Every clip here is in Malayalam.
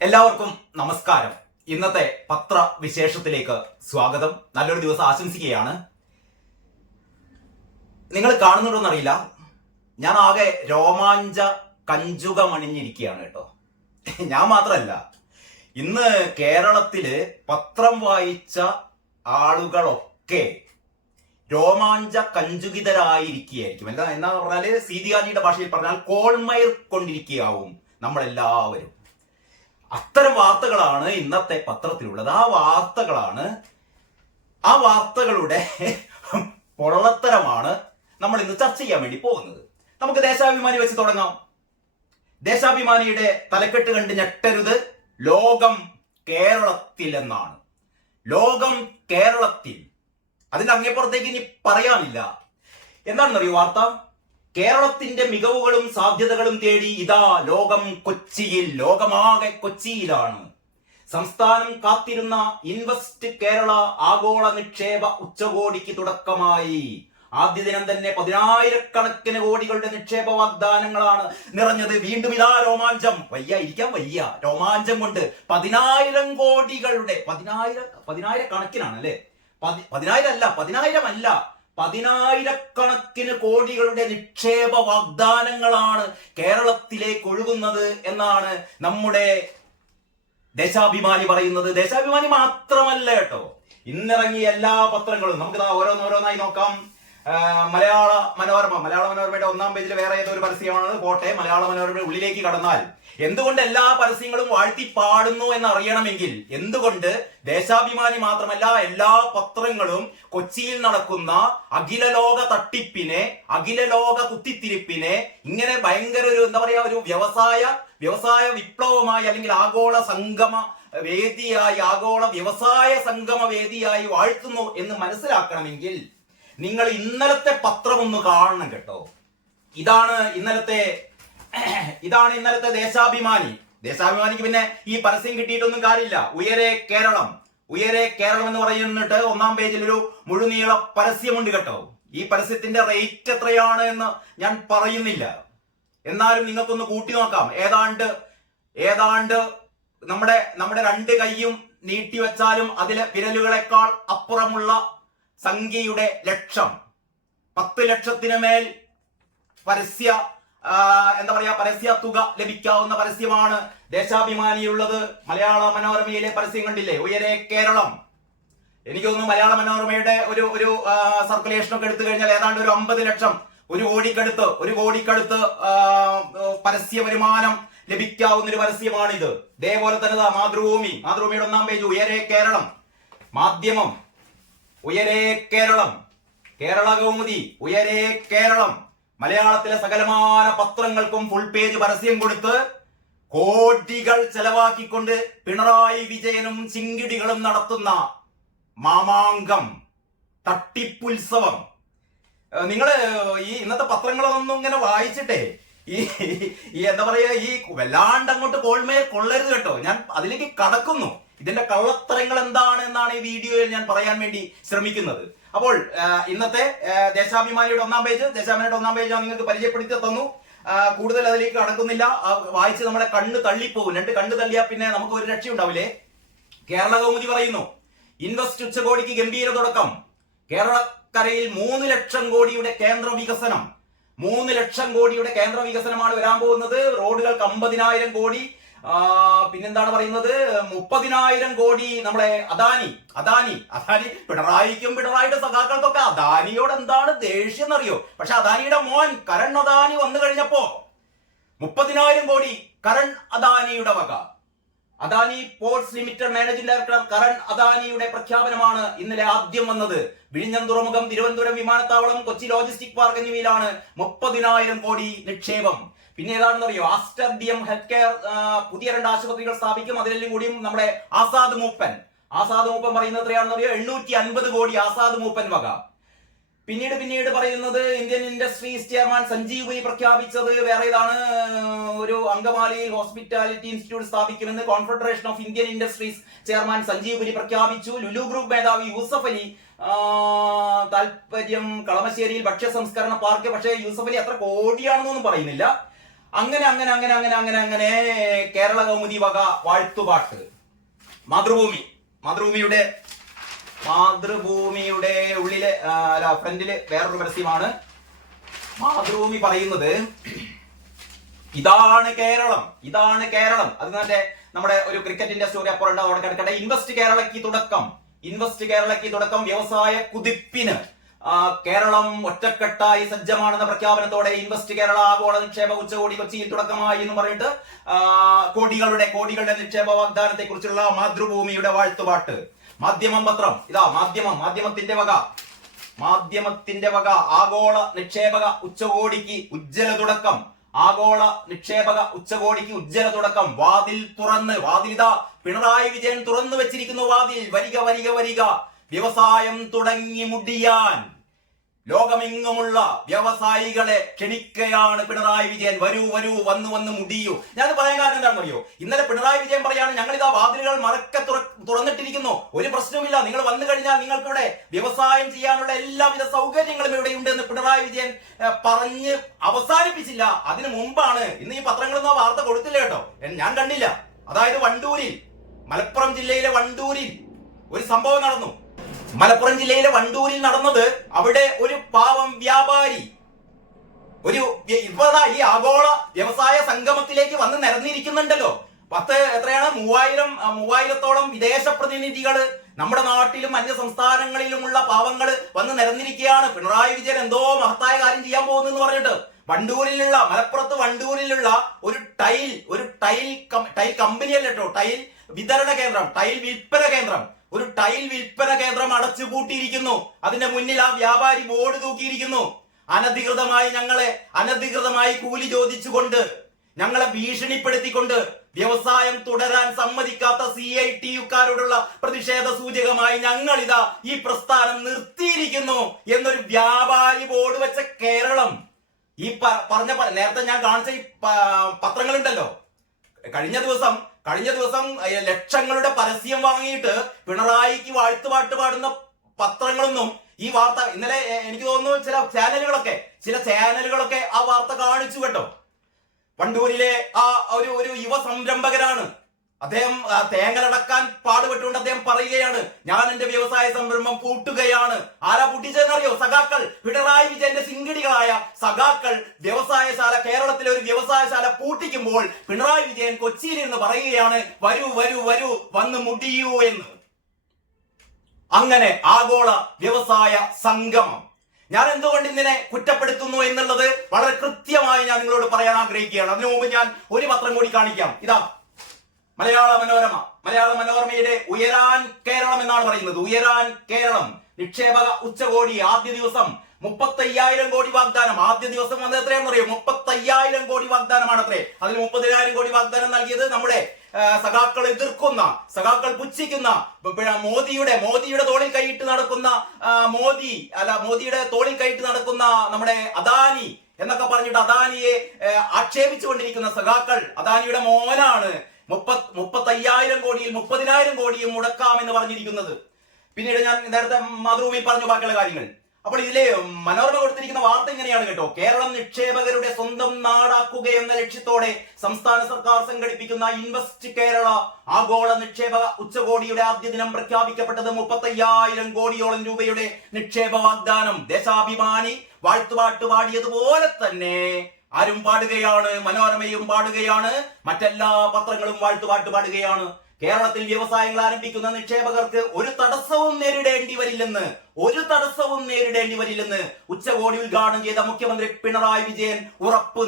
എല്ലാവർക്കും നമസ്കാരം. ഇന്നത്തെ പത്രവിശേഷത്തിലേക്ക് സ്വാഗതം. നല്ലൊരു ദിവസം ആശംസിക്കുകയാണ്. നിങ്ങൾ കാണുന്നുണ്ടോന്നറിയില്ല, ഞാൻ ആകെ രോമാഞ്ച കഞ്ചുകമണിഞ്ഞിരിക്കുകയാണ് കേട്ടോ. ഞാൻ മാത്രമല്ല, ഇന്ന് കേരളത്തില് പത്രം വായിച്ച ആളുകളൊക്കെ രോമാഞ്ച കഞ്ചുകിതരായിരിക്കുകയായിരിക്കും. എന്താ പറഞ്ഞാല്, സീതികാജിയുടെ ഭാഷയിൽ പറഞ്ഞാൽ കോൾമയർ കൊണ്ടിരിക്കുകയാവും നമ്മളെല്ലാവരും. അത്തരം വാർത്തകളാണ് ഇന്നത്തെ പത്രത്തിലുള്ളത്. ആ വാർത്തകളുടെ പൊള്ളത്തരമാണ് നമ്മൾ ഇന്ന് ചർച്ച ചെയ്യാൻ വേണ്ടി പോകുന്നത്. നമുക്ക് ദേശാഭിമാനി വെച്ച് തുടങ്ങാം. ദേശാഭിമാനിയുടെ തലക്കെട്ട് കണ്ട് ഞെട്ടരുത്, ലോകം കേരളത്തിൽ എന്നാണ്. ലോകം കേരളത്തിൽ. അതിന്റെ അങ്ങേപ്പുറത്തേക്ക് ഇനി പറയാനില്ല. എന്താണെന്നറിയോ വാർത്ത? കേരളത്തിന്റെ മികവുകളും സാധ്യതകളും തേടി ഇതാ ലോകം കൊച്ചിയിൽ. ലോകമാകെ കൊച്ചിയിലാണ്. സംസ്ഥാനം കാത്തിരുന്ന ഇൻവെസ്റ്റ് കേരള ആഗോള നിക്ഷേപ ഉച്ചകോടിക്ക് തുടക്കമായി. ആദ്യ ദിനം തന്നെ 10,000 കോടികളുടെ നിക്ഷേപ വാഗ്ദാനങ്ങളാണ് നിറഞ്ഞത്. വീണ്ടും ഇതാ രോമാഞ്ചം. ഇരിക്കാൻ വയ്യ രോമാഞ്ചം കൊണ്ട്. 10,000 കോടികളുടെ 10,000 കണക്കിനാണ് അല്ലെ, 10,000 അല്ല 10,000 കോടികളുടെ നിക്ഷേപ വാഗ്ദാനങ്ങളാണ് കേരളത്തിലേക്ക് ഒഴുകുന്നത് എന്നാണ് നമ്മുടെ ദേശാഭിമാനി പറയുന്നത്. ദേശാഭിമാനി മാത്രമല്ല കേട്ടോ, ഇന്നിറങ്ങിയ എല്ലാ പത്രങ്ങളും നമുക്ക് ഓരോന്നോരോന്നായി നോക്കാം. മലയാള മനോരമയുടെ 1-ാം പേജിൽ വേറെ ഏതോ ഒരു പരസ്യമാണ്. പോട്ടെ, മലയാള മനോരമയുടെ ഉള്ളിലേക്ക് കടന്നാൽ എന്തുകൊണ്ട് എല്ലാ പരസ്യങ്ങളും വാഴ്ത്തി പാടുന്നു എന്ന് അറിയണമെങ്കിൽ എന്തുകൊണ്ട് ദേശാഭിമാനി മാത്രമല്ല എല്ലാ പത്രങ്ങളും കൊച്ചിയിൽ നടക്കുന്ന അഖില ലോക തട്ടിപ്പിനെ, അഖില ലോക കുത്തിത്തിരിപ്പിനെ ഇങ്ങനെ ഭയങ്കര ഒരു ഒരു വ്യവസായ വിപ്ലവമായി അല്ലെങ്കിൽ ആഗോള സംഗമ വേദിയായി, ആഗോള വ്യവസായ സംഗമ വേദിയായി വാഴ്ത്തുന്നു എന്ന് മനസ്സിലാക്കണമെങ്കിൽ നിങ്ങൾ ഇന്നലത്തെ പത്രം ഒന്ന് കാണണം കേട്ടോ. ഇതാണ് ഇന്നലത്തെ ദേശാഭിമാനി. ദേശാഭിമാനിക്ക് പിന്നെ ഈ പരസ്യം കിട്ടിയിട്ടൊന്നും കാര്യമില്ല. ഉയരെ കേരളം എന്ന് പറയുന്നിട്ട് 1-ാം പേജിൽ ഒരു മുഴുനീള പരസ്യമുണ്ട് കേട്ടോ. ഈ പരസ്യത്തിന്റെ റേറ്റ് എത്രയാണ് എന്ന് ഞാൻ പറയുന്നില്ല, എന്നാലും നിങ്ങൾക്കൊന്ന് കൂട്ടി നോക്കാം. ഏതാണ്ട് നമ്മുടെ 2 കൈയും നീട്ടി വെച്ചാലും അതിലെ വിരലുകളെക്കാൾ അപ്പുറമുള്ള സംഖ്യയുടെ ലക്ഷം, 10 ലക്ഷത്തിന് മേൽ പരസ്യ തുക ലഭിക്കാവുന്ന പരസ്യമാണ് ദേശാഭിമാനിയുള്ളത്. മലയാള മനോരമയിലെ പരസ്യം കണ്ടില്ലേ, ഉയരെ കേരളം. എനിക്ക് തോന്നുന്നു മലയാള മനോരമയുടെ ഒരു സർക്കുലേഷൻ ഒക്കെ എടുത്തു കഴിഞ്ഞാൽ ഏതാണ്ട് ഒരു 50 ലക്ഷം, ഒരു കോടിക്കടുത്ത് പരസ്യ വരുമാനം ലഭിക്കാവുന്ന ഒരു പരസ്യമാണിത്. ഇതേപോലെ തന്നെ മാതൃഭൂമിയുടെ 1-ാം പേജ് ഉയരെ കേരളം. മാധ്യമം ഉയരെ കേരളം. കേരള കൗമുദി ഉയരെ കേരളം. മലയാളത്തിലെ സകലമാന പത്രങ്ങൾക്കും ഫുൾ പേജ് പരസ്യം കൊടുത്ത് കോടികൾ ചെലവാക്കിക്കൊണ്ട് പിണറായി വിജയനും ചിങ്കിടികളും നടത്തുന്ന മാമാങ്കം, തട്ടിപ്പുത്സവം. നിങ്ങള് ഈ ഇന്നത്തെ പത്രങ്ങളൊന്നും ഇങ്ങനെ വായിച്ചിട്ടേ ഈ വല്ലാണ്ട് അങ്ങോട്ട് കൊള്ളരുത് കേട്ടോ. ഞാൻ അതിലേക്ക് കടക്കുന്നു. ഇതിന്റെ കള്ളത്തരങ്ങൾ എന്താണ് എന്നാണ് ഈ വീഡിയോയിൽ ഞാൻ പറയാൻ വേണ്ടി ശ്രമിക്കുന്നത്. അപ്പോൾ ഇന്നത്തെ ദേശാഭിമാനിയുടെ 1-ാം പേജ് ഞാൻ നിങ്ങൾക്ക് പരിചയപ്പെടുത്തി തന്നു. കൂടുതൽ അതിലേക്ക് കടക്കുന്നില്ല. വായിച്ച് നമ്മുടെ കണ്ണ് തള്ളിപ്പോകും. 2 കണ്ണ് തള്ളിയാൽ പിന്നെ നമുക്ക് ഒരു രക്ഷയുണ്ടാവില്ലേ. കേരള കൗമുദി പറയുന്നു, ഇൻവെസ്റ്റ് ഉച്ചകോടിക്ക് ഗംഭീര തുടക്കം. കേരളക്കരയിൽ 3 ലക്ഷം കോടിയുടെ കേന്ദ്ര വികസനം. 3 ലക്ഷം കോടിയുടെ കേന്ദ്ര വികസനമാണ് വരാൻ പോകുന്നത്. റോഡുകൾക്ക് 50,000 കോടി. പിന്നെന്താണ് പറയുന്നത്, 30,000 കോടി നമ്മുടെ അദാനി. പിണറായിയുടെ സഖാക്കൾക്കൊക്കെ അദാനിയോട് എന്താണ് ദേഷ്യം എന്നറിയോ. പക്ഷെ അദാനിയുടെ മോൻ കരൺ അദാനി വന്നു കഴിഞ്ഞപ്പോ 30,000 കോടി കരൺ അദാനിയുടെ വക. Adani ports limited managing director Karan അദാനിയുടെ പ്രഖ്യാപനമാണ് ഇന്നലെ ആദ്യം വന്നത്. വിഴിഞ്ഞം തുറമുഖം, തിരുവനന്തപുരം വിമാനത്താവളം, കൊച്ചി ലോജിസ്റ്റിക് പാർക്ക് എന്നിവയിലാണ് 30,000 കോടി നിക്ഷേപം. പിന്നെ ഏതാണെന്നറിയോ, ആസ്റ്റർ DM ഹെൽത്ത് കെയർ പുതിയ 2 ആശുപത്രികൾ സ്ഥാപിക്കും. അതിലെല്ലാം കൂടിയും നമ്മുടെ ആസാദ് മൂപ്പൻ പറയുന്നത് എത്രയാണെന്നറിയോ, 850 കോടി ആസാദ് മൂപ്പൻ വക. പിന്നീട് പറയുന്നത് Indian industries chairman Sanjiv Puri പ്രഖ്യാപിച്ചത് വേറെ ഇതാണ്. ഒരു അങ്കമാലിയിൽ ഹോസ്പിറ്റാലിറ്റി ഇൻസ്റ്റിറ്റ്യൂട്ട് സ്ഥാപിക്കുമെന്ന് confederation of Indian industries chairman Sanjiv Puri പ്രഖ്യാപിച്ചു. ലുലു ഗ്രൂപ്പ് മേധാവി യൂസഫ് അലി താല്പര്യം കളമശ്ശേരിയിൽ ഭക്ഷ്യ സംസ്കരണ പാർക്ക്. പക്ഷേ യൂസഫ് അലി അത്ര കോടിയാണെന്നൊന്നും പറയുന്നില്ല. അങ്ങനെ അങ്ങനെ അങ്ങനെ അങ്ങനെ അങ്ങനെ അങ്ങനെ കേരള കൗമുദി വക വാഴ്ത്തുപാട്ട് മാതൃഭൂമിയുടെ ഉള്ളിലെ ഫ്രണ്ടില് വേറൊരു പരസ്യമാണ്. മാതൃഭൂമി പറയുന്നത് ഇതാണ് കേരളം. അത് നമ്മുടെ ഒരു ക്രിക്കറ്റിന്റെ സ്റ്റോറി അപ്പുറം അവിടെ കിടക്കട്ടെ. ഇൻവെസ്റ്റ് കേരളയ്ക്ക് തുടക്കം വ്യവസായ കുതിപ്പിന് കേരളം ഒറ്റക്കെട്ടായി സജ്ജമാണെന്ന പ്രഖ്യാപനത്തോടെ ഇൻവെസ്റ്റ് കേരള ആഗോള നിക്ഷേപ ഉച്ചകോടി കൊച്ചിയിൽ തുടക്കമായി എന്ന് പറഞ്ഞിട്ട് കോടികളുടെ നിക്ഷേപ വാഗ്ദാനത്തെ കുറിച്ചുള്ള മാതൃഭൂമിയുടെ വാഴ്ത്തുപാട്ട്. മാധ്യമത്തിന്റെ വക ആഗോള നിക്ഷേപക ഉച്ചകോടിക്ക് ഉജ്ജ്വല തുടക്കം. വാതിലിതാ പിണറായി വിജയൻ തുറന്നു വെച്ചിരിക്കുന്നു. വാതിൽ വരിക. വ്യവസായം തുടങ്ങി മുടിയാൻ ലോകമെങ്ങുമുള്ള വ്യവസായികളെ ക്ഷണിക്കുകയാണ് പിണറായി വിജയൻ. വരൂ വന്ന് മുടിയൂ. ഞാൻ പറയാൻ കാരണം എന്താണെന്ന് അറിയോ? ഇന്നലെ പിണറായി വിജയൻ പറയാണ് ഞങ്ങളിതാ വാതിലുകൾ മറക്കെ തുറന്നിട്ടിരിക്കുന്നു, ഒരു പ്രശ്നവുമില്ല, നിങ്ങൾ വന്നു കഴിഞ്ഞാൽ നിങ്ങൾക്കിവിടെ വ്യവസായം ചെയ്യാനുള്ള എല്ലാവിധ സൗകര്യങ്ങളും ഇവിടെയുണ്ട് എന്ന് പിണറായി വിജയൻ പറഞ്ഞ് അവസാനിപ്പിച്ചില്ല. അതിനു മുമ്പാണ് ഇന്ന് ഈ പത്രങ്ങളൊന്നും ആ വാർത്ത കൊടുത്തില്ല കേട്ടോ, ഞാൻ കണ്ടില്ല. അതായത് മലപ്പുറം ജില്ലയിലെ വണ്ടൂരിൽ ഒരു സംഭവം നടന്നു. നടന്നത് അവിടെ ഒരു പാവം വ്യാപാരി ഈ ആഗോള വ്യവസായ സംഗമത്തിലേക്ക് വന്ന് നിരന്നിരിക്കുന്നുണ്ടല്ലോ. മൂവായിരത്തോളം വിദേശ പ്രതിനിധികള് നമ്മുടെ നാട്ടിലും അന്യ സംസ്ഥാനങ്ങളിലുമുള്ള പാവങ്ങള് വന്ന് നിരന്നിരിക്കുകയാണ്. പിണറായി വിജയൻ എന്തോ മഹത്തായ കാര്യം ചെയ്യാൻ പോകുന്നു പറഞ്ഞിട്ട് മലപ്പുറത്ത് വണ്ടൂരിലുള്ള ഒരു ടൈൽ കമ്പനിയല്ല കേട്ടോ, ടൈൽ വിതരണ കേന്ദ്രം, ടൈൽ വിൽപ്പന കേന്ദ്രം അടച്ചുപൂട്ടിയിരിക്കുന്നു. അതിന്റെ മുന്നിൽ ആ വ്യാപാരി ബോർഡ് തൂക്കിയിരിക്കുന്നു. അനധികൃതമായി കൂലി ചോദിച്ചുകൊണ്ട്, ഞങ്ങളെ ഭീഷണിപ്പെടുത്തിക്കൊണ്ട് വ്യവസായം തുടരാൻ സമ്മതിക്കാത്ത CITU-കാരോടുള്ള പ്രതിഷേധ സൂചകമായി ഞങ്ങൾ ഇതാ ഈ പ്രസ്ഥാനം നിർത്തിയിരിക്കുന്നു എന്നൊരു വ്യാപാരി ബോർഡ് വെച്ച കേരളം. ഈ നേരത്തെ ഞാൻ കാണിച്ച ഈ പത്രങ്ങളുണ്ടല്ലോ, കഴിഞ്ഞ ദിവസം ലക്ഷങ്ങളുടെ പരസ്യം വാങ്ങിയിട്ട് പിണറായിക്ക് വാഴ്ത്തുപാട്ട് പാടുന്ന പത്രങ്ങളൊന്നും ഈ വാർത്ത ഇന്നലെ എനിക്ക് തോന്നുന്നു ചില ചാനലുകളൊക്കെ ആ വാർത്ത കാണിച്ചു കേട്ടോ. വണ്ടൂരിലെ ആ ഒരു യുവ സംരംഭകരാണ്. അദ്ദേഹം തേങ്ങലടക്കാൻ പാടുപെട്ടുകൊണ്ട് അദ്ദേഹം പറയുകയാണ്, ഞാൻ എന്റെ വ്യവസായ സംരംഭം പൂട്ടുകയാണ്. ആരാ പൂട്ടിച്ചതെന്നറിയോ? സഖാക്കൾ, പിണറായി വിജയന്റെ സിംഗിടികളായ സഖാക്കൾ കേരളത്തിലെ ഒരു വ്യവസായശാല പൂട്ടിക്കുമ്പോൾ പിണറായി വിജയൻ കൊച്ചിയിൽ നിന്ന് പറയുകയാണ്, വരൂ വന്ന് മുടിയൂ എന്ന്. അങ്ങനെ ആഗോള വ്യവസായ സംഗമം. ഞാൻ എന്തുകൊണ്ട് ഇതിനെ കുറ്റപ്പെടുത്തുന്നു എന്നുള്ളത് വളരെ കൃത്യമായി ഞാൻ നിങ്ങളോട് പറയാൻ ആഗ്രഹിക്കുകയാണ്. അതിനു മുമ്പ് ഞാൻ ഒരു പത്രം കൂടി കാണിക്കാം. ഇതാ മലയാള മനോരമയുടെ ഉയരാൻ കേരളം എന്നാണ് പറയുന്നത്. ഉയരാൻ കേരളം നിക്ഷേപക ഉച്ചകോടി ആദ്യ ദിവസം 35,000 കോടി വാഗ്ദാനം. ആദ്യ ദിവസം വന്നത് എത്രയാണെന്ന് അറിയോ? 35,000 കോടി വാഗ്ദാനമാണ് അത്രേ. അതിൽ 30,000 കോടി വാഗ്ദാനം നൽകിയത് നമ്മുടെ സഖാക്കൾ എതിർക്കുന്ന, സഖാക്കൾ പുച്ഛിക്കുന്ന, മോദിയുടെ തോളിൽ കൈയിട്ട് നടക്കുന്ന മോദിയുടെ തോളിൽ കൈയിട്ട് നടക്കുന്ന നമ്മുടെ അദാനി എന്നൊക്കെ പറഞ്ഞിട്ട് അദാനിയെ ആക്ഷേപിച്ചുകൊണ്ടിരിക്കുന്ന സഖാക്കൾ, അദാനിയുടെ മോനാണ് 35,000 കോടിയിൽ 30,000 കോടിയും മുടക്കാമെന്ന് പറഞ്ഞിരിക്കുന്നത്. പിന്നീട് ഞാൻ നേരത്തെ മാതൃഭൂമിയിൽ പറഞ്ഞു ബാക്കിയുള്ള കാര്യങ്ങൾ. അപ്പോൾ ഇതിലെ മനോരമ കൊടുത്തിരിക്കുന്ന വാർത്ത ഇങ്ങനെയാണ് കേട്ടോ. കേരളം നിക്ഷേപകരുടെ സ്വന്തം നാടാക്കുക എന്ന ലക്ഷ്യത്തോടെ സംസ്ഥാന സർക്കാർ സംഘടിപ്പിക്കുന്ന ഇൻവെസ്റ്റ് കേരള ആഗോള നിക്ഷേപക ഉച്ചകോടിയുടെ ആദ്യ ദിനം പ്രഖ്യാപിക്കപ്പെട്ടത് 35,000 കോടിയോളം രൂപയുടെ നിക്ഷേപ വാഗ്ദാനം. ദേശാഭിമാനി വാഴ്ത്തുപാട്ട് പാടിയതുപോലെ തന്നെ ആരും പാടുകയാണ്, മനോരമയും പാടുകയാണ്, മറ്റെല്ലാ പത്രങ്ങളും വാഴ്ത്തുപാട്ട് പാടുകയാണ്. കേരളത്തിൽ വ്യവസായങ്ങൾ ആരംഭിക്കുന്ന നിക്ഷേപകർക്ക് ഒരു തടസ്സവും നേരിടേണ്ടി വരില്ലെന്ന് ഉച്ചകോടി ഉദ്ഘാടനം ചെയ്ത മുഖ്യമന്ത്രി പിണറായി വിജയൻ ഉറപ്പ്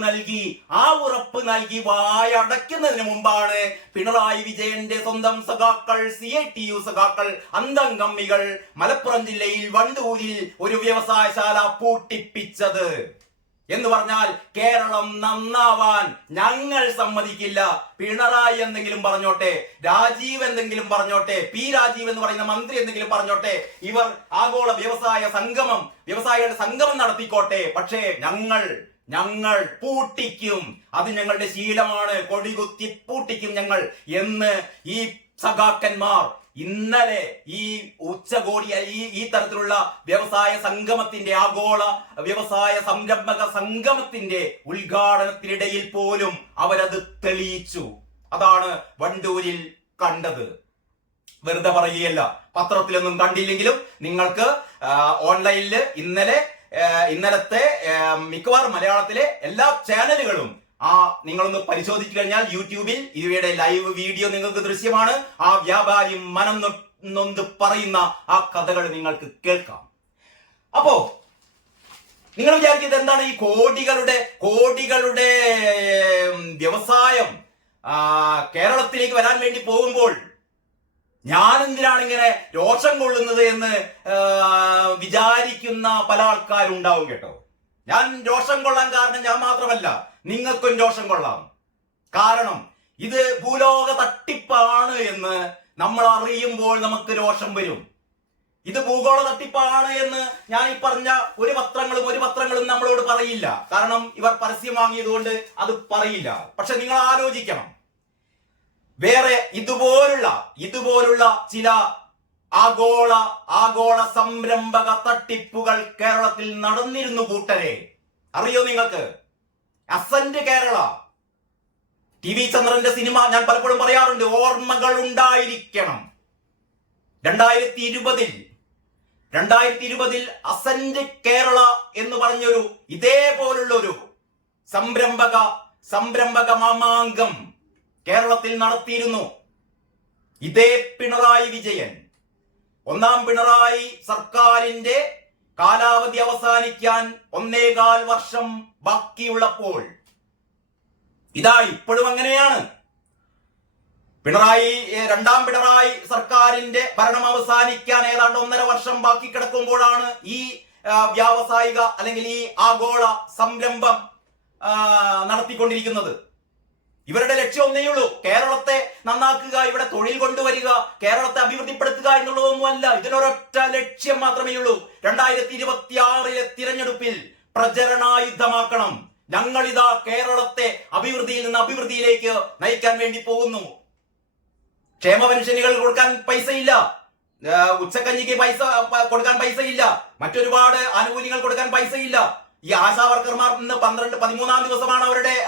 നൽകി വായടയ്ക്കുന്നതിന് മുമ്പാണ് പിണറായി വിജയന്റെ സ്വന്തം സഖാക്കൾ, CITU സഖാക്കൾ, അന്തംകമ്മികൾ മലപ്പുറം ജില്ലയിൽ വണ്ടൂരിൽ ഒരു വ്യവസായശാല പൂട്ടിപ്പിച്ചത്. എന്ന് പറഞ്ഞാൽ കേരളം നന്നാവാൻ ഞങ്ങൾ സമ്മതിക്കില്ല. പിണറായി എന്തെങ്കിലും പറഞ്ഞോട്ടെ, രാജീവ് എന്തെങ്കിലും പറഞ്ഞോട്ടെ, രാജീവ് എന്ന് പറയുന്ന മന്ത്രി എന്തെങ്കിലും പറഞ്ഞോട്ടെ, ഇവർ ആഗോള വ്യവസായികളുടെ സംഗമം നടത്തിക്കോട്ടെ, പക്ഷേ ഞങ്ങൾ പൂട്ടിക്കും. അത് ഞങ്ങളുടെ ശീലമാണ്, കൊടികുത്തി പൂട്ടിക്കും ഞങ്ങൾ എന്ന് ഈ സഖാക്കന്മാർ, ഇന്നലെ ഈ ഉച്ചകോടി ഈ തരത്തിലുള്ള വ്യവസായ സംഗമത്തിന്റെ, ആഗോള വ്യവസായ സംരംഭക സംഗമത്തിന്റെ ഉദ്ഘാടനത്തിനിടയിൽ പോലും അവരത് തെളിയിച്ചു. അതാണ് വണ്ടൂരിൽ കണ്ടത്. വെറുതെ പറയുകയല്ല, പത്രത്തിലൊന്നും കണ്ടില്ലെങ്കിലും നിങ്ങൾക്ക് ഓൺലൈനില് ഇന്നലത്തെ മിക്കവാറും മലയാളത്തിലെ എല്ലാ ചാനലുകളും നിങ്ങളൊന്ന് പരിശോധിച്ചു കഴിഞ്ഞാൽ യൂട്യൂബിൽ ഇവയുടെ ലൈവ് വീഡിയോ നിങ്ങൾക്ക് ദൃശ്യമാണ്. ആ വ്യാപാരി മനം നൊന്ത് പറയുന്ന ആ കഥകൾ നിങ്ങൾക്ക് കേൾക്കാം. അപ്പോ നിങ്ങൾ വിചാരിക്കുന്നത് എന്താണ്? ഈ കോടികളുടെ വ്യവസായം കേരളത്തിലേക്ക് വരാൻ വേണ്ടി പോകുമ്പോൾ ഞാൻ എന്തിനാണ് ഇങ്ങനെ രോഷം കൊള്ളുന്നത് എന്ന് വിചാരിക്കുന്ന പല ആൾക്കാരുണ്ടാവും കേട്ടോ. ഞാൻ രോഷം കൊള്ളാൻ കാരണം ഞാൻ മാത്രമല്ല, നിങ്ങൾക്കും രോഷം കൊള്ളാം. കാരണം ഇത് ഭൂലോക തട്ടിപ്പാണ് എന്ന് നമ്മൾ അറിയുമ്പോൾ നമുക്ക് രോഷം വരും. ഇത് ഭൂഗോള തട്ടിപ്പാണ് എന്ന് ഞാൻ ഈ പറഞ്ഞ ഒരു പത്രങ്ങളും നമ്മളോട് പറയില്ല. കാരണം ഇവർ പരസ്യം വാങ്ങിയതുകൊണ്ട് അത് പറയില്ല. പക്ഷെ നിങ്ങൾ ആലോചിക്കണം, വേറെ ഇതുപോലുള്ള ചില ആഗോള സംരംഭക തട്ടിപ്പുകൾ കേരളത്തിൽ നടന്നിരുന്നു കൂട്ടരെ. അറിയോ നിങ്ങൾക്ക്? അസന്റ് കേരള, TV ചന്ദ്രന്റെ സിനിമ ഞാൻ പലപ്പോഴും പറയാറുണ്ട്, ഓർമ്മകൾ ഉണ്ടായിരിക്കണം. 2020 അസന്റ് കേരള എന്ന് പറഞ്ഞൊരു ഇതേപോലുള്ള ഒരു സംരംഭക മാമാങ്കം കേരളത്തിൽ നടത്തിയിരുന്നു. ഇതേ പിണറായി വിജയൻ, ഒന്നാം പിണറായി സർക്കാരിന്റെ കാലാവധി അവസാനിക്കാൻ 1.25 വർഷം ബാക്കിയുള്ളപ്പോൾ, ഇതാ ഇപ്പോഴും അങ്ങനെയാണ്. രണ്ടാം പിണറായി സർക്കാരിന്റെ ഭരണം അവസാനിക്കാൻ ഏതാണ്ട് 1.5 വർഷം ബാക്കി കിടക്കുമ്പോഴാണ് ഈ വ്യാവസായിക അല്ലെങ്കിൽ ഈ ആഗോള സംരംഭം നടത്തിക്കൊണ്ടിരിക്കുന്നത്. ഇവരുടെ ലക്ഷ്യം ഒന്നേയുള്ളൂ, കേരളത്തെ നന്നാക്കുക, ഇവിടെ തൊഴിൽ കൊണ്ടുവരിക, കേരളത്തെ അഭിവൃദ്ധിപ്പെടുത്തുക എന്നുള്ളതൊന്നുമല്ല. ഇതിനൊരൊറ്റ ലക്ഷ്യം മാത്രമേ ഉള്ളൂ. 2026 തിരഞ്ഞെടുപ്പിൽ പ്രചരണായുധമാക്കണം. ഞങ്ങളിതാ കേരളത്തെ അഭിവൃദ്ധിയിൽ നിന്ന് അഭിവൃദ്ധിയിലേക്ക് നയിക്കാൻ വേണ്ടി പോകുന്നു. ക്ഷേമ പെൻഷനുകൾ കൊടുക്കാൻ പൈസയില്ല, ഉച്ചക്കഞ്ഞിക്ക് പൈസ കൊടുക്കാൻ പൈസയില്ല, മറ്റൊരുപാട് ആനുകൂല്യങ്ങൾ കൊടുക്കാൻ പൈസയില്ല. ഈ ആശാ വർക്കർമാർ ഇന്ന് 13-ാം ദിവസമാണ്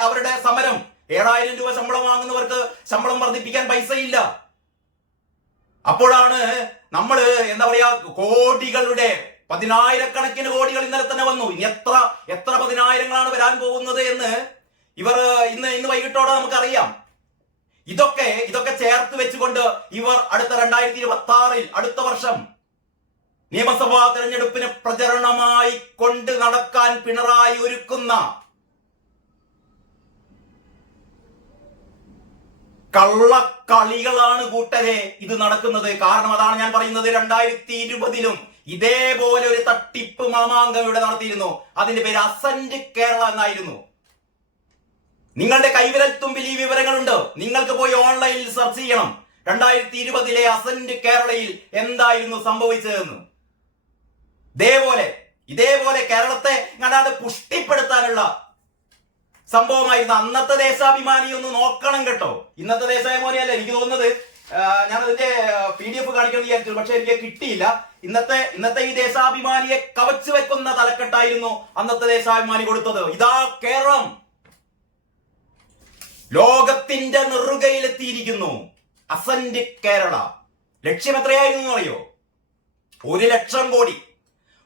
അവരുടെ സമരം. 7,000 രൂപ ശമ്പളം വാങ്ങുന്നവർക്ക് ശമ്പളം വർദ്ധിപ്പിക്കാൻ പൈസയില്ല. അപ്പോഴാണ് നമ്മള് കോടികളുടെ 10,000-കണക്കിന് കോടികൾ ഇന്നലെ തന്നെ വന്നു. ഇനി എത്ര 10,000-ങ്ങളാണ് വരാൻ പോകുന്നത് എന്ന് ഇവർ ഇന്ന് വൈകിട്ടോടെ നമുക്കറിയാം. ഇതൊക്കെ ചേർത്ത് വെച്ചുകൊണ്ട് ഇവർ അടുത്ത 2026 അടുത്ത വർഷം നിയമസഭാ തെരഞ്ഞെടുപ്പിന് പ്രചരണമായി കൊണ്ട് നടക്കാൻ പിണറായി ഒരുക്കുന്ന കള്ളക്കളികളാണ് കൂട്ടരെ ഇത് നടക്കുന്നത്. കാരണം അതാണ് ഞാൻ പറയുന്നത്, 2020 ഇതേപോലെ ഒരു തട്ടിപ്പ് മാമാങ്കം ഇവിടെ നടത്തിയിരുന്നു. അതിന്റെ പേര് അസന്റ് കേരള എന്നായിരുന്നു. നിങ്ങളുടെ കൈവിരൽ തുമ്പിൽ ഈ വിവരങ്ങളുണ്ട്. നിങ്ങൾക്ക് പോയി ഓൺലൈനിൽ സെർച്ച് ചെയ്യണം 2020 അസന്റ് കേരളയിൽ എന്തായിരുന്നു സംഭവിച്ചതെന്ന്. ഇതേപോലെ കേരളത്തെ കണ്ടാണ്ട് പുഷ്ടിപ്പെടുത്താനുള്ള സംഭവമായിരുന്നു. അന്നത്തെ ദേശാഭിമാനി ഒന്ന് നോക്കണം കേട്ടോ. ഇന്നത്തെ ദേശാഭിമാനിയല്ല, എനിക്ക് തോന്നുന്നത് ഞാൻ അതിന്റെ PDF കാണിക്കണം വിചാരിച്ചു, പക്ഷെ എനിക്ക് കിട്ടിയില്ല. ഇന്നത്തെ ഈ ദേശാഭിമാനിയെ കവച്ചു വെക്കുന്ന തലക്കെട്ടായിരുന്നു അന്നത്തെ ദേശാഭിമാനി കൊടുത്തത്. ഇതാ കേരളം ലോകത്തിന്റെ നെറുകയിലെത്തിയിരിക്കുന്നു, അസന്റ് കേരള. ലക്ഷ്യം എത്രയായിരുന്നു അറിയോ? 1,00,000 കോടി.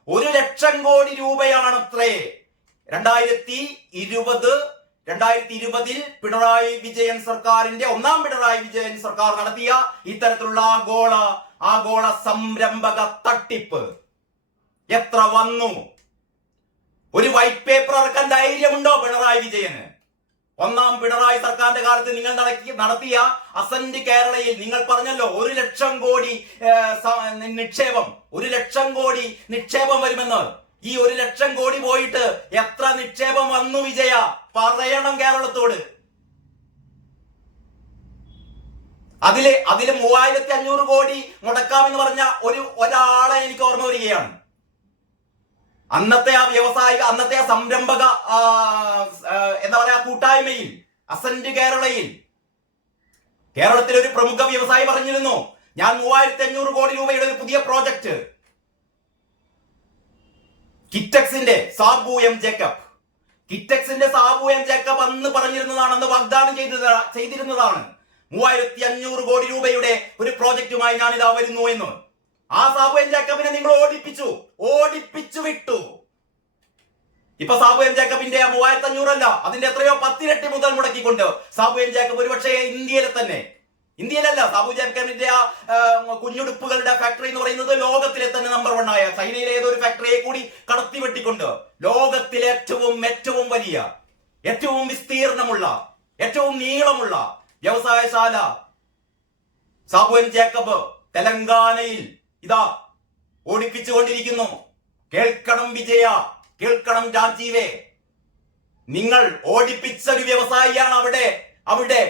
1,00,000 കോടി രൂപയാണത്രേ 2020 പിണറായി വിജയൻ സർക്കാരിന്റെ, ഒന്നാം പിണറായി വിജയൻ സർക്കാർ നടത്തിയ ഇത്തരത്തിലുള്ള ആഗോള സംരംഭക തട്ടിപ്പ്. എത്ര വന്നു? ഒരു വൈറ്റ് പേപ്പർ ഇറക്കാൻ ധൈര്യമുണ്ടോ പിണറായി വിജയന്? ഒന്നാം പിണറായി സർക്കാരിന്റെ കാലത്ത് നിങ്ങൾ നടത്തിയ അസന്റ് കേരളയിൽ നിങ്ങൾ പറഞ്ഞല്ലോ 1,00,000 കോടി നിക്ഷേപം, 1,00,000 കോടി നിക്ഷേപം വരുമെന്ന്. ഈ 1,00,000 കോടി പോയിട്ട് എത്ര നിക്ഷേപം വന്നു വിജയ? പറയണം കേരളത്തോട്. അതില് 3,500 കോടി മുടക്കാമെന്ന് പറഞ്ഞ ഒരാളെ എനിക്ക് ഓർമ്മ വരികയാണ്. അന്നത്തെ ആ വ്യവസായിക, അന്നത്തെ ആ സംരംഭക കൂട്ടായ്മയിൽ, അസന്റ് കേരളയിൽ കേരളത്തിലെ ഒരു പ്രമുഖ വ്യവസായി പറഞ്ഞിരുന്നു, ഞാൻ 3500 കോടി രൂപയുടെ ഒരു പുതിയ പ്രോജക്റ്റ് കിറ്റക്സിന്റെ സാബു എം ജേക്കബ് അന്ന് പറഞ്ഞിരുന്നതാണ്, അന്ന് വാഗ്ദാനം ചെയ്തിരുന്നതാണ് 3500 കോടി രൂപയുടെ ഒരു പ്രോജക്റ്റുമായി ഞാൻ ഇതാ വരുന്നു എന്ന്. ആ സാബു എം ജേക്കബിനെ നിങ്ങൾ ഓടിപ്പിച്ചു വിട്ടു. ഇപ്പൊ സാബു എം ജേക്കബിന്റെ 3500 അല്ല, അതിന്റെ എത്രയോ 10 ഇരട്ടി മുതൽ മുടക്കിക്കൊണ്ട് സാബു എം ജേക്കബ് ഒരുപക്ഷെ ഇന്ത്യയിലല്ല, സാബു ജേക്കബിന്റെ ആ കുഞ്ഞുടുപ്പുകളുടെ ഫാക്ടറി എന്ന് പറയുന്നത് ലോകത്തിലെ തന്നെ നമ്പർ 1 ആയ ചൈനയിലെ ഏതൊരു ഫാക്ടറിയെ കൂടി കടത്തി വെട്ടിക്കൊണ്ട് ലോകത്തിലെ ഏറ്റവും വലിയ, ഏറ്റവും വിസ്തീർണമുള്ള, ഏറ്റവും നീളമുള്ള വ്യവസായശാല സാബു എം ജേക്കബ് തെലങ്കാനയിൽ ഇതാ ഓടിപ്പിച്ചുകൊണ്ടിരിക്കുന്നു. കേൾക്കണം വിജയ, കേൾക്കണം രാജീവേ, നിങ്ങൾ ഓടിപ്പിച്ച ഒരു വ്യവസായിയാണ് അവിടെ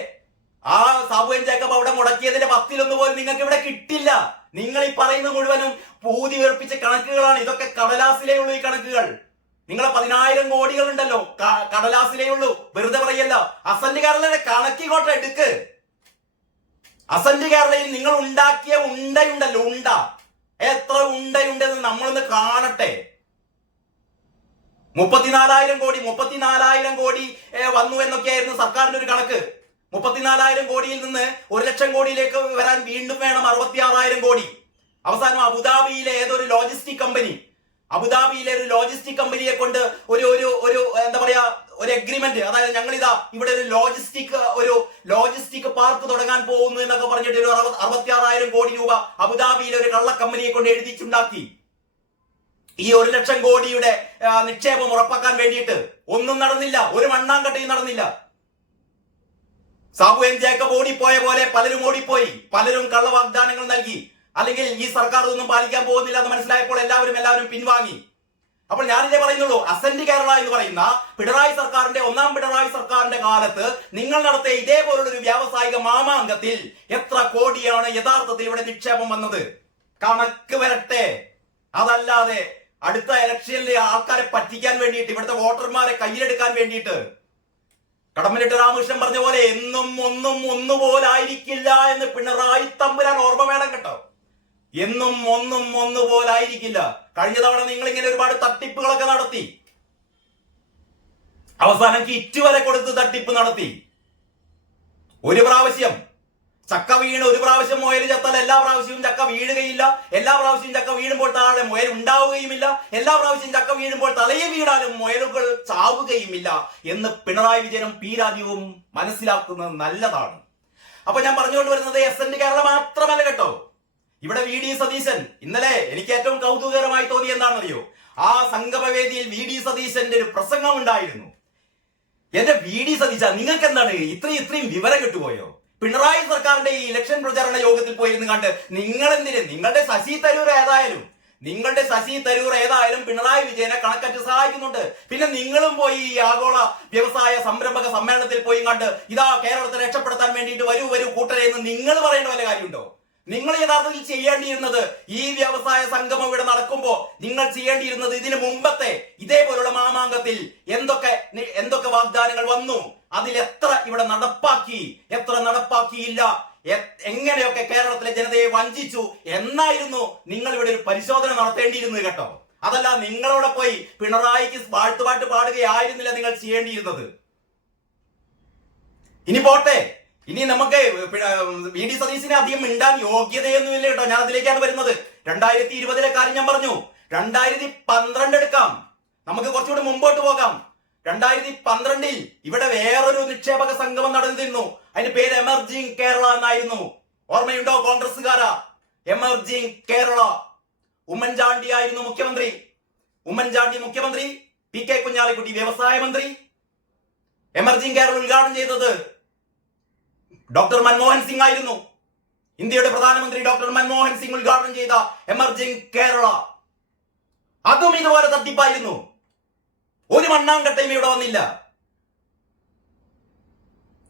ആ സാബു എം ജേക്കബ് അവിടെ മുടക്കിയതിന്റെ 10 പോലും നിങ്ങൾക്ക് ഇവിടെ കിട്ടില്ല. നിങ്ങൾ ഈ പറയുന്നത് മുഴുവനും പൂതി വീർപ്പിച്ച കണക്കുകളാണ്. ഇതൊക്കെ കടലാസിലേ ഉള്ളൂ. ഈ കണക്കുകൾ നിങ്ങളെ 10,000 കോടികൾ ഉണ്ടല്ലോ, കടലാസിലേ ഉള്ളൂ, വെറുതെ പറയല്ല. അസന്റ് കേരളയുടെ കണക്കിങ്ങോട്ട് എടുക്ക്. അസന്റ് കേരളയിൽ നിങ്ങൾ ഉണ്ടാക്കിയ ഉണ്ടയുണ്ടല്ലോ, എത്ര ഉണ്ടയുണ്ടെന്ന് നമ്മളൊന്ന് കാണട്ടെ. 34,000 കോടി വന്നു എന്നൊക്കെയായിരുന്നു സർക്കാരിന്റെ ഒരു കണക്ക്. 34,000 കോടിയിൽ നിന്ന് 1,00,000 കോടിയിലേക്ക് വരാൻ വീണ്ടും വേണം 66,000 കോടി. അവസാനം അബുദാബിയിലെ ഏതൊരു ലോജിസ്റ്റിക് കമ്പനിയെ കൊണ്ട് ഒരു എന്താ പറയാ, ഒരു എഗ്രിമെന്റ്, അതായത് ഞങ്ങൾ ഇതാ ഇവിടെ ഒരു ലോജിസ്റ്റിക് പാർക്ക് തുടങ്ങാൻ പോകുന്നു എന്നൊക്കെ പറഞ്ഞിട്ട് ഒരു 66,000 കോടി രൂപ അബുദാബിയിലെ ഒരു കള്ള കമ്പനിയെ കൊണ്ട് എഴുതിച്ചുണ്ടാക്കി. ഈ 1,00,000 കോടിയുടെ നിക്ഷേപം ഉറപ്പാക്കാൻ വേണ്ടിയിട്ട് ഒന്നും നടന്നില്ല, ഒരു മണ്ണാങ്കട്ടയും നടന്നില്ല. സാബു എം ജേക്കബ് ഓടിപ്പോയ പോലെ പലരും ഓടിപ്പോയി, പലരും കള്ള വാഗ്ദാനങ്ങൾ നൽകി, അല്ലെങ്കിൽ ഈ സർക്കാർ ഒന്നും പാലിക്കാൻ പോകുന്നില്ല എന്ന് മനസ്സിലായപ്പോൾ എല്ലാവരും പിൻവാങ്ങി. അപ്പോൾ ഞാനിതേ പറയുന്നുള്ളൂ, അസന്റ് കേരള എന്ന് പറയുന്ന ഒന്നാം പിണറായി സർക്കാരിന്റെ കാലത്ത് നിങ്ങൾ നടത്തിയ ഇതേപോലുള്ള ഒരു വ്യാവസായിക മാമാങ്കത്തിൽ എത്ര കോടിയാണ് യഥാർത്ഥത്തിൽ ഇവിടെ നിക്ഷേപം വന്നത്? കണക്ക് വരട്ടെ. അതല്ലാതെ അടുത്ത ഇലക്ഷനിൽ ആൾക്കാരെ പറ്റിക്കാൻ വേണ്ടിയിട്ട്, ഇവിടുത്തെ വോട്ടർമാരെ കയ്യിലെടുക്കാൻ വേണ്ടിയിട്ട് കടമ്മനിട്ട് രാമകൃഷ്ണൻ പറഞ്ഞ പോലെ എന്നും ഒന്നുപോലായിരിക്കില്ല എന്ന് പിണറായി തമ്പുരാൻ ഓർമ്മ വേണം കേട്ടോ. എന്നും ഒന്നുപോലായിരിക്കില്ല. കഴിഞ്ഞ തവണ നിങ്ങൾ ഇങ്ങനെ ഒരുപാട് തട്ടിപ്പുകളൊക്കെ നടത്തി, അവസാനം കിറ്റ് വരെ കൊടുത്ത് തട്ടിപ്പ് നടത്തി. ഒരു പ്രാവശ്യം ചക്ക വീണ്, ഒരു പ്രാവശ്യം മുയൽ ചത്താൽ എല്ലാ പ്രാവശ്യവും ചക്ക വീഴുകയില്ല, എല്ലാ പ്രാവശ്യവും ചക്ക വീഴുമ്പോൾ താഴെ മുയൽ ഉണ്ടാവുകയുമില്ല, എല്ലാ പ്രാവശ്യവും ചക്ക വീഴുമ്പോൾ തലയെ വീണാലും മുയലുകൾ ചാവുകയുമില്ല എന്ന് പിണറായി വിജയനും പി രാജീവും മനസ്സിലാക്കുന്നത് നല്ലതാണ്. അപ്പൊ ഞാൻ പറഞ്ഞുകൊണ്ട് വരുന്നത് എസന്റ് കേരള മാത്രമല്ല കേട്ടോ. ഇവിടെ വി ഡി സതീശൻ, ഇന്നലെ എനിക്ക് ഏറ്റവും കൗതുകകരമായി തോന്നി എന്താണെന്നറിയോ, ആ സംഗമവേദിയിൽ വി ഡി സതീശന്റെ ഒരു പ്രസംഗം ഉണ്ടായിരുന്നു. എന്റെ വി ഡി സതീശ, നിങ്ങൾക്ക് എന്താണ് ഇത്രയും വിവരം കിട്ടുപോയോ? പിണറായി സർക്കാരിന്റെ ഈ ഇലക്ഷൻ പ്രചാരണ യോഗത്തിൽ പോയിരുന്നു കണ്ട് നിങ്ങളുടെ ശശി തരൂർ ഏതായാലും പിണറായി വിജയനെ കണക്കറ്റ് സഹായിക്കുന്നുണ്ട്. പിന്നെ നിങ്ങളും പോയി ഈ ആഗോള വ്യവസായ സംരംഭക സമ്മേളനത്തിൽ പോയി കണ്ട് ഇതാ കേരളത്തെ രക്ഷപ്പെടുത്താൻ വേണ്ടിയിട്ട് വരൂ കൂട്ടരെ എന്ന് നിങ്ങൾ പറയേണ്ട വല്ല കാര്യമുണ്ടോ? നിങ്ങൾ യഥാർത്ഥത്തിൽ ചെയ്യേണ്ടിയിരുന്നത്, ഈ വ്യവസായ സംഗമം ഇവിടെ നടക്കുമ്പോ നിങ്ങൾ ചെയ്യേണ്ടിയിരുന്നത്, ഇതിനു മുമ്പത്തെ ഇതേപോലുള്ള മാമാങ്കത്തിൽ എന്തൊക്കെ വാഗ്ദാനങ്ങൾ വന്നു, അതിൽ എത്ര ഇവിടെ നടപ്പാക്കി, എത്ര നടപ്പാക്കിയില്ല, എങ്ങനെയൊക്കെ കേരളത്തിലെ ജനതയെ വഞ്ചിച്ചു എന്നായിരുന്നു നിങ്ങൾ ഇവിടെ ഒരു പരിശോധന നടത്തേണ്ടിയിരുന്നത് കേട്ടോ. അതല്ല നിങ്ങളോടെ പോയി പിണറായിക്ക് പാട്ട് പാടുകയായിരുന്നില്ല നിങ്ങൾ ചെയ്യേണ്ടിയിരുന്നത്. ഇനി പോട്ടെ, ഇനി നമുക്ക് വി ഡി സതീശിനെ അധികം മിണ്ടാൻ യോഗ്യതയൊന്നുമില്ല കേട്ടോ. ഞാൻ അതിലേക്കാണ് വരുന്നത്. 2020 കാര്യം ഞാൻ പറഞ്ഞു. 2012 എടുക്കാം, നമുക്ക് കുറച്ചുകൂടി മുമ്പോട്ട് പോകാം. 2012 ഇവിടെ വേറൊരു നിക്ഷേപക സംഗമം നടന്നിരുന്നു. അതിന്റെ പേര് എമർജിംഗ് കേരള എന്നായിരുന്നു. ഓർമ്മയുണ്ടോ കോൺഗ്രസ്സുകാരാ? എമർജിംഗ് കേരള. ഉമ്മൻചാണ്ടി ആയിരുന്നു മുഖ്യമന്ത്രി. പി കെ കുഞ്ഞാലിക്കുട്ടി വ്യവസായ മന്ത്രി. എമർജിംഗ് കേരള ഉദ്ഘാടനം ചെയ്തത് ഡോക്ടർ മൻമോഹൻ സിംഗ് ആയിരുന്നു. ഇന്ത്യയുടെ പ്രധാനമന്ത്രി ഡോക്ടർ മൻമോഹൻ സിംഗ് ഉദ്ഘാടനം ചെയ്ത എമർജിംഗ് കേരള അതും ഇതുപോലെ തട്ടിപ്പായിരുന്നു. ഒരു മണ്ണാങ്കട്ടയും ഇവിടെ വന്നില്ല.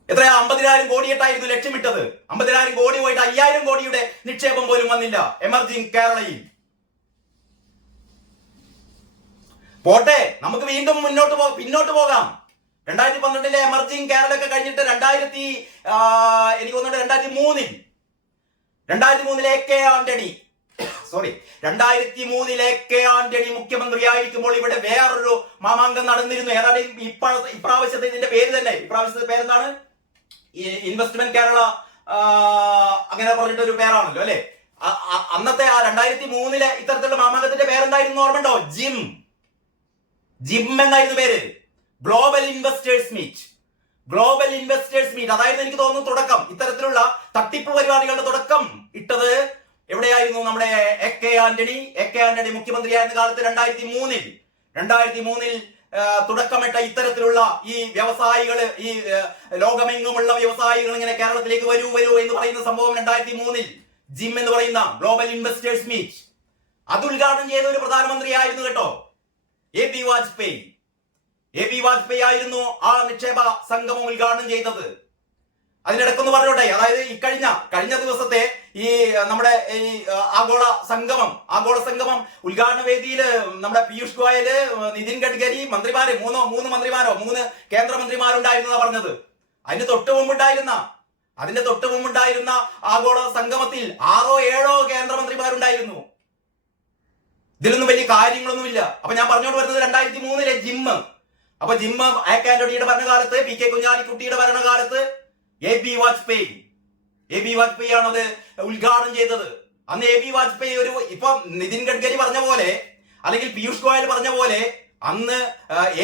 എത്രയാ? 50,000 കോടിയിട്ടായിരുന്നു ലക്ഷ്യമിട്ടത്. 50,000 കോടി പോയിട്ട് 5,000 കോടിയുടെ നിക്ഷേപം പോലും വന്നില്ല എമർജിംഗ് കേരളയിൽ. പോട്ടെ, നമുക്ക് വീണ്ടും പിന്നോട്ട് പോകാം. 2012 എമർജിംഗ് കേരള ഒക്കെ കഴിഞ്ഞിട്ട് എനിക്ക് തോന്നുന്നുണ്ട് 2003 2003 മുഖ്യമന്ത്രിയായിരിക്കുമ്പോൾ ഇവിടെ വേറൊരു മാമാങ്കം നടന്നിരുന്നു. ഏതാണ് ഇപ്രാവശ്യത്തെ ഇതിന്റെ പേര് തന്നെ? ഇപ്രാവശ്യത്തെ പേരെന്താണ്? ഇൻവെസ്റ്റ്മെന്റ് കേരള അങ്ങനെ പറഞ്ഞിട്ടൊരു പേരാണല്ലോ അല്ലെ. അന്നത്തെ ആ 2003 ഇത്തരത്തിലുള്ള മാമാങ്കത്തിന്റെ പേരെന്തായിരുന്നു ഓർമ്മയുണ്ടോ? ജിം എന്നായിരുന്നു പേര്. Global investors meet. അതായിരുന്നു എനിക്ക് തോന്നുന്നു തുടക്കം. ഇത്തരത്തിലുള്ള തട്ടിപ്പ് പരിപാടികളുടെ തുടക്കം ഇട്ടത് എവിടെയായിരുന്നു? നമ്മുടെ എ കെ ആന്റണി മുഖ്യമന്ത്രിയായിരുന്ന കാലത്ത് 2003 തുടക്കമിട്ട ഇത്തരത്തിലുള്ള ഈ വ്യവസായികള്, ഈ ലോകമെങ്ങുമുള്ള വ്യവസായികൾ ഇങ്ങനെ കേരളത്തിലേക്ക് വരൂ എന്ന് പറയുന്ന സംഭവം 2003 ജിം എന്ന് പറയുന്ന ഗ്ലോബൽ ഇൻവെസ്റ്റേഴ്സ് മീറ്റ് അത് ഉദ്ഘാടനം ചെയ്ത ഒരു പ്രധാനമന്ത്രിയായിരുന്നു കേട്ടോ, എ പി വാജ്പേയി ആയിരുന്നു ആ നിക്ഷേപ സംഗമം ഉദ്ഘാടനം ചെയ്തത്. അതിനിടക്കൊന്ന് പറഞ്ഞോട്ടെ, അതായത് കഴിഞ്ഞ ദിവസത്തെ ഈ നമ്മുടെ ഈ ആഗോള സംഗമം ഉദ്ഘാടന വേദിയിൽ നമ്മുടെ പീയൂഷ് ഗോയല്, നിതിൻ ഗഡ്കരി, മന്ത്രിമാര് മൂന്ന് കേന്ദ്രമന്ത്രിമാരുണ്ടായിരുന്ന പറഞ്ഞത്. അതിന്റെ തൊട്ട് മുമ്പുണ്ടായിരുന്ന ആഗോള സംഗമത്തിൽ 6-7 കേന്ദ്രമന്ത്രിമാരുണ്ടായിരുന്നു. ഇതിലൊന്നും വലിയ കാര്യങ്ങളൊന്നുമില്ല. അപ്പൊ ഞാൻ പറഞ്ഞോണ്ട് വരുന്നത് 2003 ജിം. അപ്പൊ ജിം എ കെ ആന്റണിയുടെ ഭരണകാലത്ത്, പി കെ കുഞ്ഞാലിക്കുട്ടിയുടെ ഭരണകാലത്ത് എ ബി വാജ്പേയി ആണത് ഉദ്ഘാടനം ചെയ്തത്. അന്ന് എ ബി വാജ്പേയി ഇപ്പൊ നിതിൻ ഗഡ്കരി പറഞ്ഞ പോലെ അല്ലെങ്കിൽ പീയൂഷ് ഗോയൽ പറഞ്ഞ പോലെ അന്ന്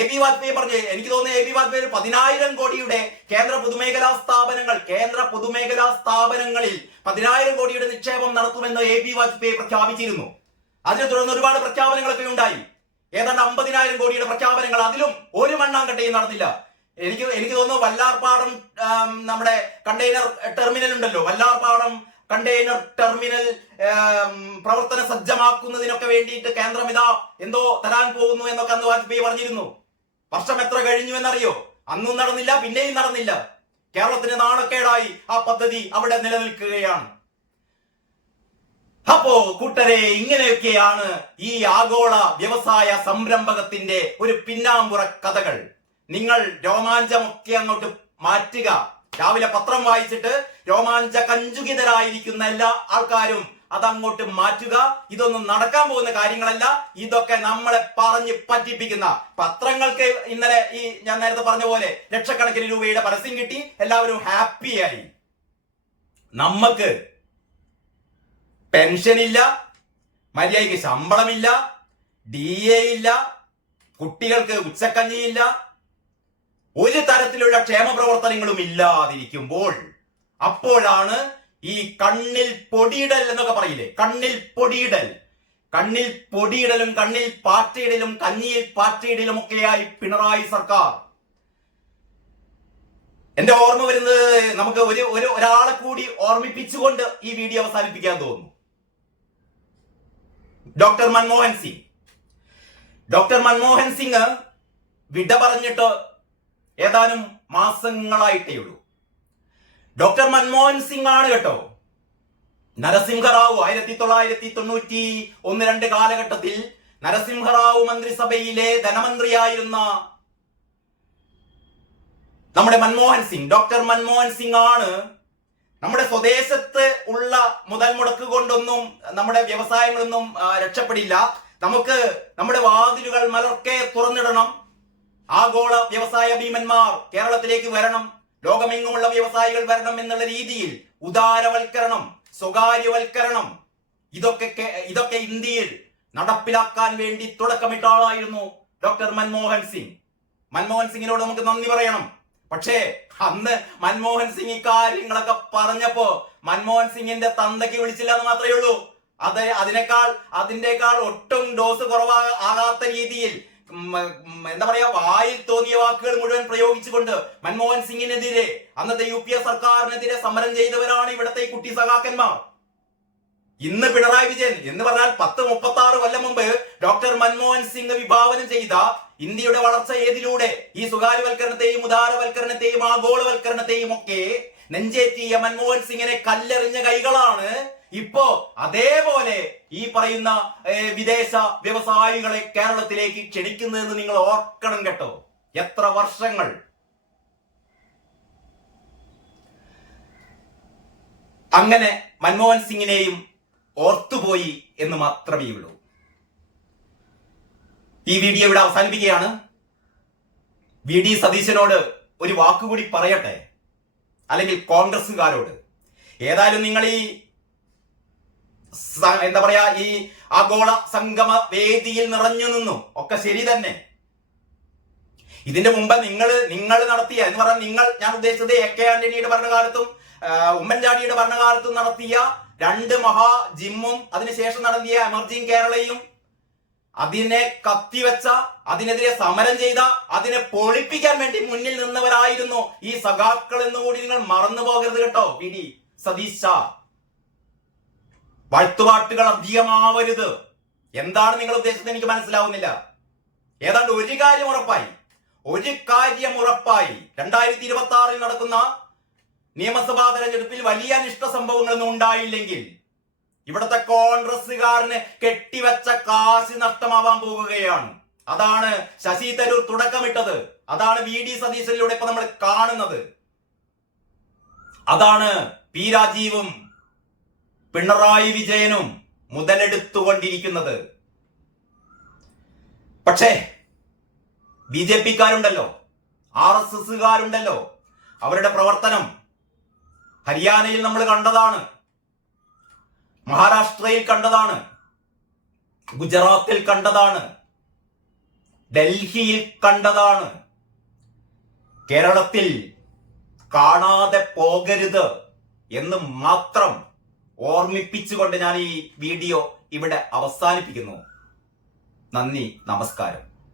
എ ബി വാജ്പേയി പറഞ്ഞു, എനിക്ക് തോന്നുന്നു എ ബി വാജ്പേയി 10,000 കോടിയുടെ കേന്ദ്ര പൊതുമേഖലാ സ്ഥാപനങ്ങളിൽ 10,000 കോടിയുടെ നിക്ഷേപം നടത്തുമെന്ന് എ ബി വാജ്പേയി പ്രഖ്യാപിച്ചിരുന്നു. അതിനെ തുടർന്ന് ഒരുപാട് പ്രഖ്യാപനങ്ങളൊക്കെ ഉണ്ടായി. ഏതാണ്ട് 50,000 കോടിയുടെ പ്രഖ്യാപനങ്ങൾ. അതിലും ഒരു മണ്ണാങ്കട്ടയും നടന്നില്ല. എനിക്ക് തോന്നുന്നു വല്ലാർപാടം നമ്മുടെ കണ്ടെയ്നർ ടെർമിനൽ ഉണ്ടല്ലോ, വല്ലാർപാടം കണ്ടെയ്നർ ടെർമിനൽ പ്രവർത്തന സജ്ജമാക്കുന്നതിനൊക്കെ വേണ്ടിയിട്ട് കേന്ദ്രം ഇതാ എന്തോ തരാൻ പോകുന്നു എന്നൊക്കെ അന്ന് വാജ്പേയി പറഞ്ഞിരുന്നു. വർഷം എത്ര കഴിഞ്ഞു എന്നറിയോ? അന്നും നടന്നില്ല, പിന്നെയും നടന്നില്ല. കേരളത്തിന് നാണക്കേടായി ആ പദ്ധതി അവിടെ നിലനിൽക്കുകയാണ്. അപ്പോ കൂട്ടരെ, ഇങ്ങനെയൊക്കെയാണ് ഈ ആഗോള വ്യവസായ സംരംഭകത്തിന്റെ ഒരു പിന്നാമ്പുറ കഥകൾ. നിങ്ങൾ രോമാഞ്ചമൊക്കെ അങ്ങോട്ട് മാറ്റുക. രാവിലെ പത്രം വായിച്ചിട്ട് രോമാഞ്ചകഞ്ചുകിതരായിരിക്കുന്ന എല്ലാ ആൾക്കാരും അതങ്ങോട്ട് മാറ്റുക. ഇതൊന്നും നടക്കാൻ പോകുന്ന കാര്യങ്ങളല്ല. ഇതൊക്കെ നമ്മളെ പറഞ്ഞ് പറ്റിപ്പിക്കുന്ന പത്രങ്ങൾക്ക്. ഇന്നലെ ഞാൻ നേരത്തെ പറഞ്ഞ പോലെ ലക്ഷക്കണക്കിന് രൂപയുടെ പരസ്യം കിട്ടി, എല്ലാവരും ഹാപ്പിയായി. നമുക്ക് പെൻഷൻ ഇല്ല, മര്യാദയ്ക്ക് ശമ്പളമില്ല, DA ഇല്ല, കുട്ടികൾക്ക് ഉച്ചക്കഞ്ഞിയില്ല, ഒരു തരത്തിലുള്ള ക്ഷേമ പ്രവർത്തനങ്ങളും ഇല്ലാതിരിക്കുമ്പോൾ അപ്പോഴാണ് ഈ കണ്ണിൽ പൊടിയിടൽ എന്നൊക്കെ പറയില്ലേ, കണ്ണിൽ പൊടിയിടലും കണ്ണിൽ പാറ്റയിടലും കഞ്ഞിയിൽ പാറ്റയിടലും ഒക്കെയായി പിണറായി സർക്കാർ. എന്റെ ഓർമ്മ വരുന്നത്, നമുക്ക് ഒരാളെ കൂടി ഓർമ്മിപ്പിച്ചുകൊണ്ട് ഈ വീഡിയോ അവസാനിപ്പിക്കാൻ തോന്നുന്നു. ഡോക്ടർ മൻമോഹൻ സിംഗ് വിട പറഞ്ഞിട്ട് ഏതാനും മാസങ്ങളായിട്ടേ ഉള്ളൂ. ഡോക്ടർ മൻമോഹൻ സിംഗ് ആണ് കേട്ടോ നരസിംഹറാവു 1991-92 കാലഘട്ടത്തിൽ നരസിംഹറാവു മന്ത്രിസഭയിലെ ധനമന്ത്രിയായിരുന്ന നമ്മുടെ ഡോക്ടർ മൻമോഹൻ സിംഗ് ആണ് നമ്മുടെ സ്വദേശത്ത് ഉള്ള മുതൽ മുടക്ക് കൊണ്ടൊന്നും നമ്മുടെ വ്യവസായങ്ങളൊന്നും രക്ഷപ്പെടില്ല, നമുക്ക് നമ്മുടെ വാതിലുകൾ മലർക്കെ തുറന്നിടണം, ആഗോള വ്യവസായ ഭീമന്മാർ കേരളത്തിലേക്ക് വരണം, ലോകമെങ്ങുമുള്ള വ്യവസായികൾ വരണം എന്നുള്ള രീതിയിൽ ഉദാരവൽക്കരണം, സ്വകാര്യവൽക്കരണം ഇതൊക്കെ ഇന്ത്യയിൽ നടപ്പിലാക്കാൻ വേണ്ടി തുടക്കമിട്ട ആളായിരുന്നു ഡോക്ടർ മൻമോഹൻ സിംഗിനോട് നമുക്ക് നന്ദി പറയണം. പക്ഷേ അന്ന് മൻമോഹൻ സിംഗ് ഇക്കാര്യങ്ങളൊക്കെ പറഞ്ഞപ്പോ മൻമോഹൻ സിംഗിന്റെ തന്തയ്ക്ക് വിളിച്ചില്ല എന്ന് മാത്രമേ ഉള്ളൂ. അതിന്റെക്കാൾ ഒട്ടും ഡോസ് കുറവാകാത്ത രീതിയിൽ എന്താ പറയാ, വായിൽ തോന്നിയ വാക്കുകൾ മുഴുവൻ പ്രയോഗിച്ചുകൊണ്ട് മൻമോഹൻ സിംഗിനെതിരെ, അന്നത്തെ UPA സർക്കാരിനെതിരെ സമരം ചെയ്തവരാണ് ഇവിടത്തെ കുട്ടി സഖാക്കന്മാർ. ഇന്ന് പിണറായി വിജയൻ എന്ന് പറഞ്ഞാൽ 10-36 കൊല്ലം മുമ്പ് ഡോക്ടർ മൻമോഹൻ സിംഗ് വിഭാവനം ചെയ്ത ഇന്ത്യയുടെ വളർച്ച ഏതിലൂടെ ഈ സ്വകാര്യവൽക്കരണത്തെയും ഉദാരവൽക്കരണത്തെയും ആഗോളവൽക്കരണത്തെയും ഒക്കെ നെഞ്ചേറ്റിയ മൻമോഹൻ സിംഗിനെ കല്ലെറിഞ്ഞ കൈകളാണ് ഇപ്പോ അതേപോലെ ഈ പറയുന്ന വിദേശ വ്യവസായികളെ കേരളത്തിലേക്ക് ക്ഷണിക്കുന്നതെന്ന് നിങ്ങൾ ഓർക്കണം കേട്ടോ. എത്ര വർഷങ്ങൾ അങ്ങനെ മൻമോഹൻ സിംഗിനെയും ഓർത്തുപോയി എന്ന് മാത്രമേ ഉള്ളൂ. ഈ വീഡിയോ ഇവിടെ അവസാനിപ്പിക്കുകയാണ്. VD സതീശനോട് ഒരു വാക്കുകൂടി പറയട്ടെ, അല്ലെങ്കിൽ കോൺഗ്രസുകാരോട്. ഏതായാലും നിങ്ങൾ ഈ എന്താ പറയാ, ഈ ആഗോള സംഗമ വേദിയിൽ നിറഞ്ഞു നിന്നു ഒക്കെ ശരി തന്നെ. ഇതിന്റെ മുമ്പ് നിങ്ങൾ നടത്തിയ എന്ന് പറഞ്ഞാൽ ഞാൻ ഉദ്ദേശിച്ചത് AK ആന്റണിയുടെ ഭരണകാലത്തും ഉമ്മൻചാണ്ടിയുടെ ഭരണകാലത്തും നടത്തിയ 2 മഹാ ജിമ്മും അതിനുശേഷം നടത്തിയ എമർജിംഗ് കേരളയും അതിനെ കത്തിവെച്ച, അതിനെതിരെ സമരം ചെയ്ത, അതിനെ പൊളിപ്പിക്കാൻ വേണ്ടി മുന്നിൽ നിന്നവരായിരുന്നു ഈ സഖാക്കൾ എന്നുകൂടി നിങ്ങൾ മറന്നു പോകരുത് കേട്ടോ. VD സതീശ, വാഴ്ത്തുപാട്ടുകൾ അധികമാവരുത്. എന്താണ് നിങ്ങൾ ഉദ്ദേശിച്ചത് എനിക്ക് മനസ്സിലാവുന്നില്ല. ഏതാണ്ട് ഒരു കാര്യം ഉറപ്പായി 2026 നടക്കുന്ന നിയമസഭാ തെരഞ്ഞെടുപ്പിൽ വലിയ അനിഷ്ട സംഭവങ്ങളൊന്നും ഉണ്ടായില്ലെങ്കിൽ ഇവിടുത്തെ കോൺഗ്രസുകാരന് കെട്ടിവെച്ച കാശ് നഷ്ടമാവാൻ പോകുകയാണ്. അതാണ് ശശി തരൂർ തുടക്കമിട്ടത്. അതാണ് VD സതീശനിലൂടെ ഇപ്പൊ നമ്മൾ കാണുന്നത്. അതാണ് P രാജീവും പിണറായി വിജയനും മുതലെടുത്തുകൊണ്ടിരിക്കുന്നത്. പക്ഷേ BJP-ക്കാരുണ്ടല്ലോ, RSS-കാരുണ്ടല്ലോ, അവരുടെ പ്രവർത്തനം ഹരിയാനയിൽ നമ്മൾ കണ്ടതാണ്, മഹാരാഷ്ട്രയിൽ കണ്ടതാണ്, ഗുജറാത്തിൽ കണ്ടതാണ്, ഡൽഹിയിൽ കണ്ടതാണ്. കേരളത്തിൽ കാണാതെ പോകരുത് എന്ന് മാത്രം ഓർമ്മിപ്പിച്ചുകൊണ്ട് ഞാൻ ഈ വീഡിയോ ഇവിടെ അവസാനിപ്പിക്കുന്നു. നന്ദി, നമസ്കാരം.